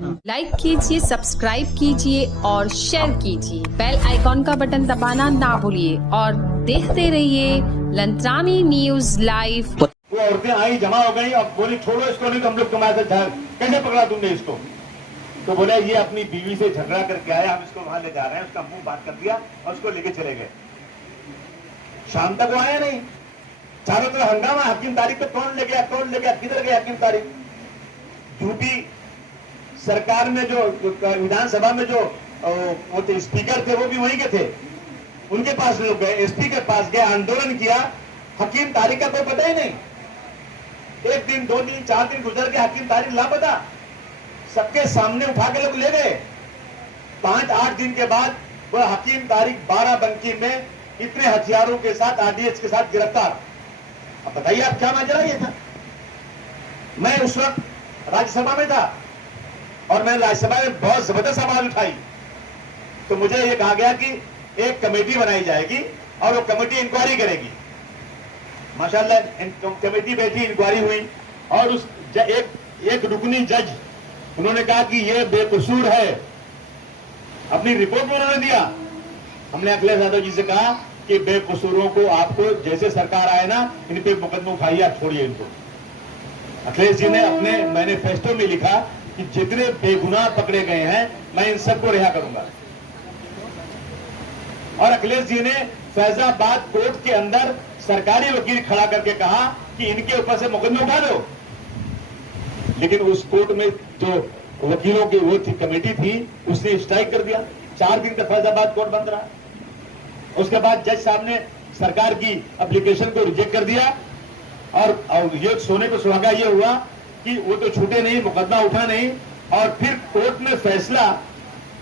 Like कीजिए, subscribe कीजिए और शेयर कीजिए। बेल आइकॉन का बटन दबाना ना भूलिए और देखते रहिए लंत्रानी न्यूज लाइव। वो औरतें आई, जमा हो गई और बोली छोड़ो इसको, नहीं तो हम लोग तुम्हारे साथ कैसे पकड़ा तुमने इसको। तो बोले ये अपनी बीवी से झगड़ा करके आया, हम इसको वहां ले जा रहे हैं। उसका मुंह बात कर दिया और उसको लेके चले गए। शाम तक वो आया नहीं, चारों तरफ हंगामा। हकीम तारिक को कौन ले गया, कौन ले गया, किधर गया हकीम तारिक। यूपी सरकार में जो विधानसभा में जो वो तो स्पीकर थे, वो भी वहीं के थे, उनके पास लोग गए, एसपी के पास गए, आंदोलन किया। हकीम तारिक का कोई पता ही नहीं। 1 दिन 2 दिन 4 दिन गुजर के हकीम तारिक लापता। सबके सामने उठा के लोग ले गए। 5-8 दिन के बाद वह हकीम तारिक बाराबंकी में इतने हथियारों के साथ, आरडीएक्स के साथ गिरफ्तार। अब बताइए आप क्या माजरा ये था। मैं उस वक्त राज्यसभा में था और मैंने राज्यसभा में बहुत जबरदस्त आवाज उठाई। तो मुझे ये कहा गया कि एक कमेटी बनाई जाएगी और वो कमेटी इंक्वायरी करेगी। माशाल्लाह कमेटी बैठी, इंक्वायरी हुई और उस एक रुकनी जज उन्होंने कहा कि ये बेकसूर है। अपनी रिपोर्ट में उन्होंने दिया। हमने अखिलेश यादव जी से कहा कि बेकसूरों को आपको जैसे सरकार आए ना, इन पे मुकदमा उठाइए, आप छोड़िए इनको। अखिलेश जी ने अपने मैनिफेस्टो में लिखा कि जितने बेगुनाह पकड़े गए हैं मैं इन सबको रिहा करूंगा। और अखिलेश जी ने फैजाबाद कोर्ट के अंदर सरकारी वकील खड़ा करके कहा कि इनके ऊपर से मुकदमा उठा दो। लेकिन उस कोर्ट में जो वकीलों की वो थी, कमेटी थी, उसने स्ट्राइक कर दिया। 4 दिन तक फैजाबाद कोर्ट बंद रहा। उसके बाद जज साहब ने सरकार की एप्लीकेशन को रिजेक्ट कर दिया और ये सोने पे सुहागा ये हुआ कि वो तो छूटे नहीं, मुकदमा उठा नहीं, और फिर कोर्ट ने फैसला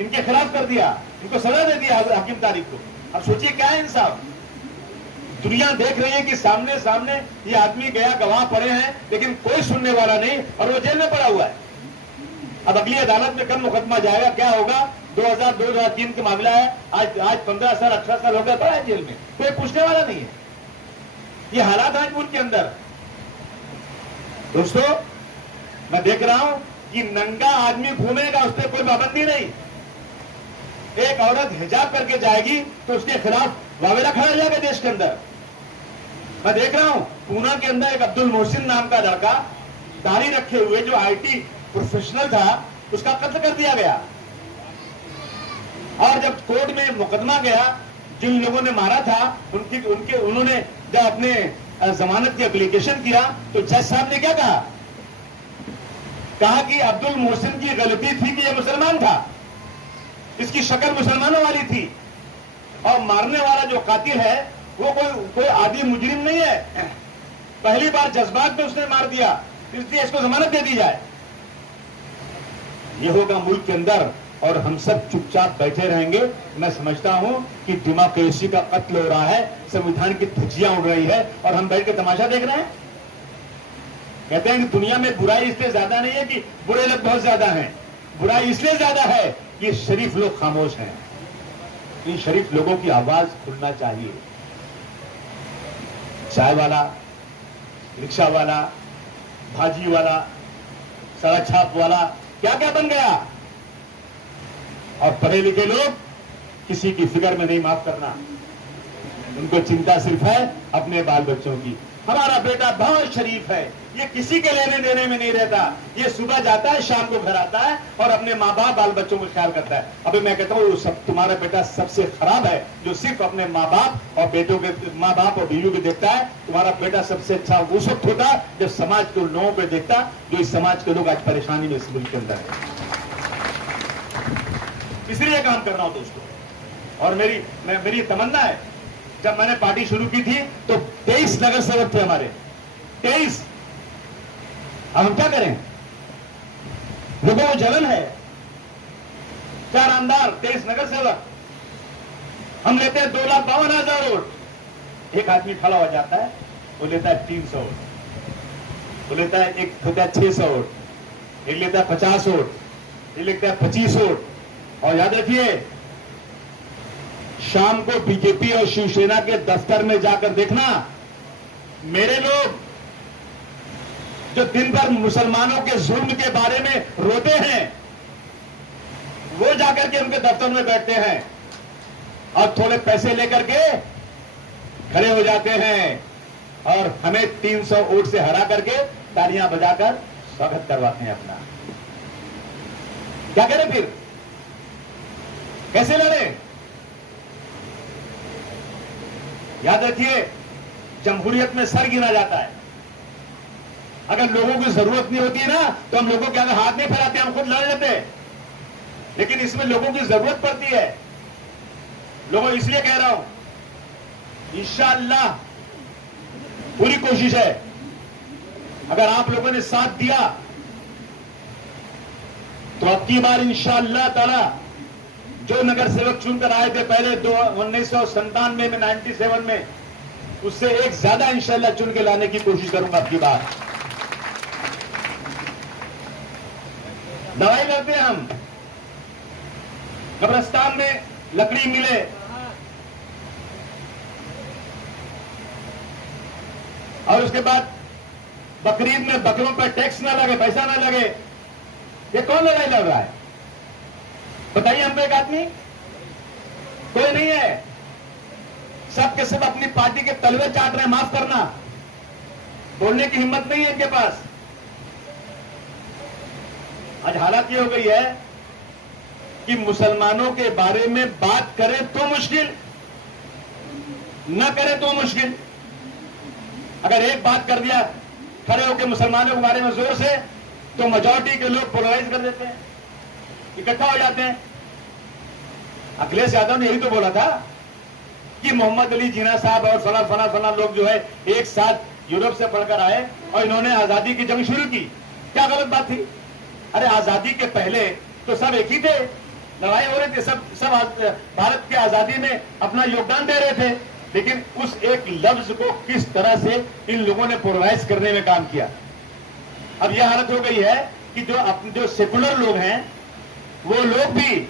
इनके खिलाफ कर दिया, इनको सजा दे दिया हकीम तारिक को। अब सोचिए क्या है इंसाफ। दुनिया देख रही है कि सामने सामने ये आदमी गया, गवाह पड़े हैं, लेकिन कोई सुनने वाला नहीं और वो जेल में पड़ा हुआ है। अब अगली अदालत में कब मुकदमा जाएगा, क्या होगा। 2002-2003 का मामला है, आज 15 साल 18 साल हो गए, पड़ा है जेल में, कोई पूछने वाला नहीं है। ये हालात आज मुल्क के अंदर। दोस्तों मैं देख रहा हूं कि नंगा आदमी घूमेगा, उस पर कोई पाबंदी नहीं। एक औरत हिजाब करके जाएगी तो उसके खिलाफ वावेला खड़ा जाएगा देश के अंदर। मैं देख रहा हूं पूना के अंदर एक अब्दुल मोहसिन नाम का लड़का दाढ़ी रखे हुए जो आईटी प्रोफेशनल था, उसका कत्ल कर दिया गया। और जब कोर्ट में मुकदमा गया, जिन लोगों ने मारा था उन्होंने जब अपने जमानत की एप्लीकेशन किया तो जज साहब ने क्या कहा कि अब्दुल मोहसिन की गलती थी कि यह मुसलमान था, इसकी शक्ल मुसलमानों वाली थी, और मारने वाला जो कातिल है वो कोई आदि मुजरिम नहीं है। पहली बार जज्बात में उसने मार दिया, इसलिए इसको जमानत दे दी जाए। ये होगा मुल्क के अंदर और हम सब चुपचाप बैठे रहेंगे। मैं समझता हूं कि डेमोक्रेसी का कत्ल हो रहा है, संविधान की धज्जियां उड़ रही है और हम बैठ के तमाशा देख रहे हैं। कहते हैं कि दुनिया में बुराई इसलिए ज्यादा नहीं है कि बुरे लोग बहुत ज्यादा हैं, बुराई इसलिए ज्यादा है कि शरीफ लोग खामोश हैं। इन शरीफ लोगों की आवाज खुलना चाहिए। चाय वाला, रिक्शा वाला, भाजी वाला, सड़क छाप वाला क्या क्या बन गया, और पढ़े लिखे लोग किसी की फिक्र में नहीं, माफ करना, उनको चिंता सिर्फ है अपने बाल बच्चों की। हमारा बेटा बहुत शरीफ है, ये किसी के लेने देने में नहीं रहता, ये सुबह जाता है शाम को घर आता है और अपने माँ बाप बाल बच्चों को ख्याल करता है। अभी मैं कहता हूँ सब तुम्हारा बेटा सबसे खराब है जो सिर्फ अपने माँ बाप और बेटों के, माँ बाप और बीवियों को देखता है। तुम्हारा बेटा सबसे अच्छा उस वक्त होता जब समाज को लोगों पे देखता, जो इस समाज के लोग आज परेशानी में इस मुल्क के अंदर है। इसलिए काम कर रहा हूं दोस्तों। और मेरी तमन्ना है, जब मैंने पार्टी शुरू की थी तो 23 नगर सेवक थे हमारे, 23। अब हम क्या करें, लोगों को जलन है। 4 आमदार, 23 नगर सेवक, हम लेते हैं 2,52,000 वोट। एक आदमी खड़ा हो जाता है, वो लेता है 300 वोट, वो लेता है एक होता है 600 वोट, एक लेता है 50 वोट, एक लेता है 25 वोट। और याद रखिए, शाम को बीजेपी और शिवसेना के दफ्तर में जाकर देखना, मेरे लोग जो दिन भर मुसलमानों के जुल्म के बारे में रोते हैं, जाकर के उनके दफ्तर में बैठते हैं और थोड़े पैसे लेकर के खड़े हो जाते हैं और हमें 300 वोट से हरा करके तालियां बजाकर स्वागत करवाते हैं अपना। क्या करें फिर, कैसे लड़े? याद रखिए, जमहूरियत में सर गिना जाता है। अगर लोगों की जरूरत नहीं होती है ना तो हम लोगों के आगे हाथ नहीं फैलाते, हम खुद लड़ लेते हैं। लेकिन इसमें लोगों की जरूरत पड़ती है। लोगों, इसलिए कह रहा हूं, इंशाअल्लाह पूरी कोशिश है, अगर आप लोगों ने साथ दिया तो अब की बार इंशाअल्लाह ताला जो नगर सेवक चुनकर आए थे पहले 1997 में 97 में, उससे एक ज्यादा इंशाअल्लाह चुन के लाने की कोशिश करूंगा अब की बार। दवाई करते हैं हम, कब्रिस्तान में लकड़ी मिले, और उसके बाद बकरीद में बकरों पर टैक्स ना लगे, पैसा ना लगे, ये कौन लड़ाई लड़ रहा है? बताइए हमको एक आदमी, कोई नहीं है। सब के सब अपनी पार्टी के तलवे चाट रहे हैं, माफ करना, बोलने की हिम्मत नहीं है इनके पास। आज हालत ये हो गई है कि मुसलमानों के बारे में बात करें तो मुश्किल, न करें तो मुश्किल। अगर एक बात कर दिया खड़े होकर मुसलमानों के बारे में जोर से, तो मेजॉरिटी के लोग पोलराइज कर देते हैं, इकट्ठा हो जाते हैं। अखिलेश यादव ने यही तो बोला था कि मोहम्मद अली जिन्ना साहब और फला फला फला लोग जो है एक साथ यूरोप से पढ़कर आए और इन्होंने आजादी की जंग शुरू की। क्या गलत बात थी? अरे आजादी के पहले तो सब एक ही थे, लड़ाई हो रही थी, सब भारत की आजादी में अपना योगदान दे रहे थे। लेकिन उस एक लफ्ज को किस तरह से इन लोगों ने पोलराइज करने में काम किया। अब यह हालत हो गई है कि जो सेकुलर लोग हैं वो लोग भी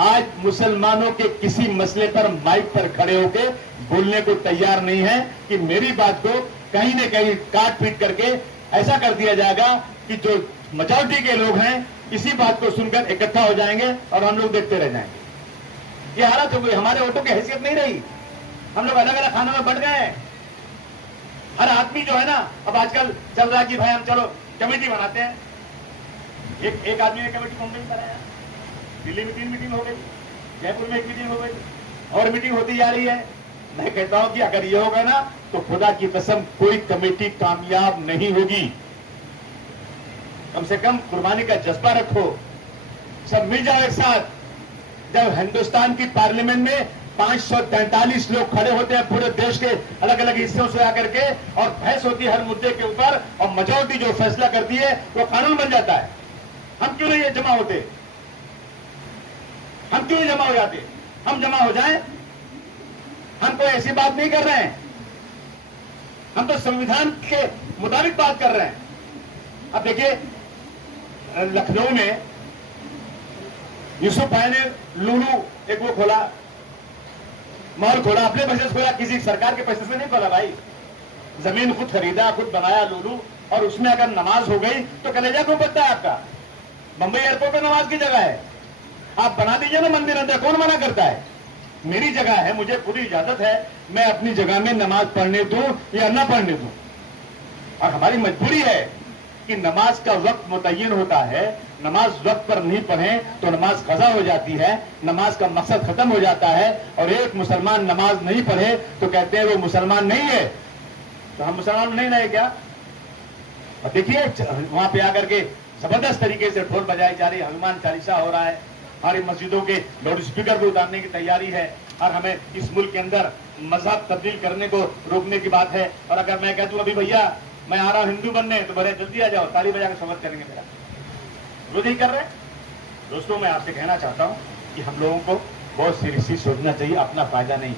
आज मुसलमानों के किसी मसले पर माइक पर खड़े होकर बोलने को तैयार नहीं है कि मेरी बात को कहीं न कहीं काट पीट करके ऐसा कर दिया जाएगा कि जो मेजॉरिटी के लोग हैं इसी बात को सुनकर इकट्ठा हो जाएंगे और हम लोग देखते रह जाएंगे। ये हालत हो गई, हमारे वोटों की हैसियत नहीं रही, हम लोग अलग अलग खानों में बढ़ गए। हर आदमी जो है ना, अब आजकल चल रहा है कि भाई हम चलो कमेटी बनाते हैं। एक आदमी ने कमेटी मुंबई में बनाया, दिल्ली में 3 मीटिंग हो गई, जयपुर में 1 मीटिंग हो गई और मीटिंग होती जा रही है। मैं कहता हूं कि अगर ये होगा ना तो खुदा की कसम कोई कमेटी कामयाब नहीं होगी। कम से कम कुर्बानी का जज्बा रखो, सब मिल जाओ एक साथ। जब हिंदुस्तान की पार्लियामेंट में 543 लोग खड़े होते हैं पूरे देश के अलग अलग हिस्सों से आकर के और बहस होती है हर मुद्दे के ऊपर और मेजॉरिटी जो फैसला करती है वो कानून बन जाता है। हम क्यों नहीं जमा होते? हम क्यों नहीं जमा हो जाते? हम जमा हो जाएं। हम कोई ऐसी बात नहीं कर रहे हैं, हम तो संविधान के मुताबिक बात कर रहे हैं। अब देखिए लखनऊ में यूसुफ भाई ने लूलू एक वो खोला, मॉल खोला, अपने पैसे से खोला, किसी सरकार के पैसे से नहीं खोला भाई। जमीन खुद खरीदा, खुद बनाया लूलू, और उसमें अगर नमाज हो गई तो कलेजा क्यों पड़ता है आपका? मुंबई एयरपोर्ट पे नमाज की जगह है, आप बना दीजिए ना मंदिर अंदर, कौन मना करता है? मेरी जगह है, मुझे पूरी इजाजत है, मैं अपनी जगह में नमाज पढ़ने दूं या न पढ़ने दूं। और हमारी मजबूरी है कि नमाज का वक्त मुतय्यन होता है, नमाज वक्त पर नहीं पढ़ें तो नमाज कज़ा हो जाती है, नमाज का मकसद खत्म हो जाता है। और एक मुसलमान नमाज नहीं पढ़े तो कहते हैं वो मुसलमान नहीं है। तो हम मुसलमान नहीं रहे क्या? और देखिए वहां पे आकर के जबरदस्त तरीके से ढोल बजाई जा रही है, हनुमान चालीसा हो रहा है, हमारी मस्जिदों के लाउड स्पीकर को उतारने की तैयारी है, और हमें इस मुल्क के अंदर मजहब तब्दील करने को रोकने की बात है। और अगर मैं कह दूं अभी भैया मैं आ रहा हूं हिंदू बनने, तो बड़े जल्दी आ जाओ, ताली बजा के स्वागत करेंगे मेरा। रोज ही कर रहे हैं। दोस्तों मैं आपसे कहना चाहता हूं कि हम लोगों को बहुत सीरियसली सोचना चाहिए, अपना फायदा नहीं।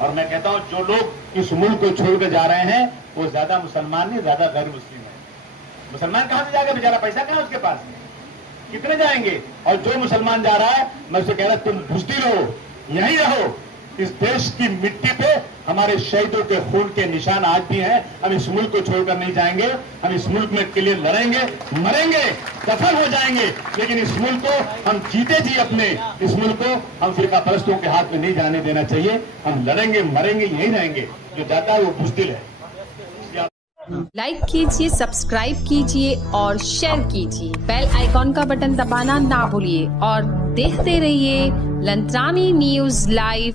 और मैं कहता हूं जो लोग इस मुल्क को छोड़कर जा रहे हैं वो ज्यादा मुसलमान नहीं, ज्यादा गैर मुस्लिम है। मुसलमान कहां से जाएगा बेचारा, पैसा कहां उसके पास, कितने जाएंगे? और जो मुसलमान जा रहा है मैं उसे कह रहा तुम घुसती रहो, यहीं रहो, इस देश की मिट्टी पे हमारे शहीदों के खून के निशान आज भी हैं। हम इस मुल्क को छोड़कर नहीं जाएंगे। हम इस मुल्क में के लिए लड़ेंगे, मरेंगे, दफन हो जाएंगे, लेकिन इस मुल्क को हम जीते जी अपने इस मुल्क को हम फिरका परस्तों के हाथ में नहीं जाने देना चाहिए। हम लड़ेंगे, मरेंगे, यहीं रहेंगे। जो जाता है वो बुज़दिल है। लाइक कीजिए, सब्सक्राइब कीजिए और शेयर कीजिए। बेल आइकॉन का बटन दबाना ना भूलिए और देखते रहिए लंत्रानी न्यूज़ लाइव।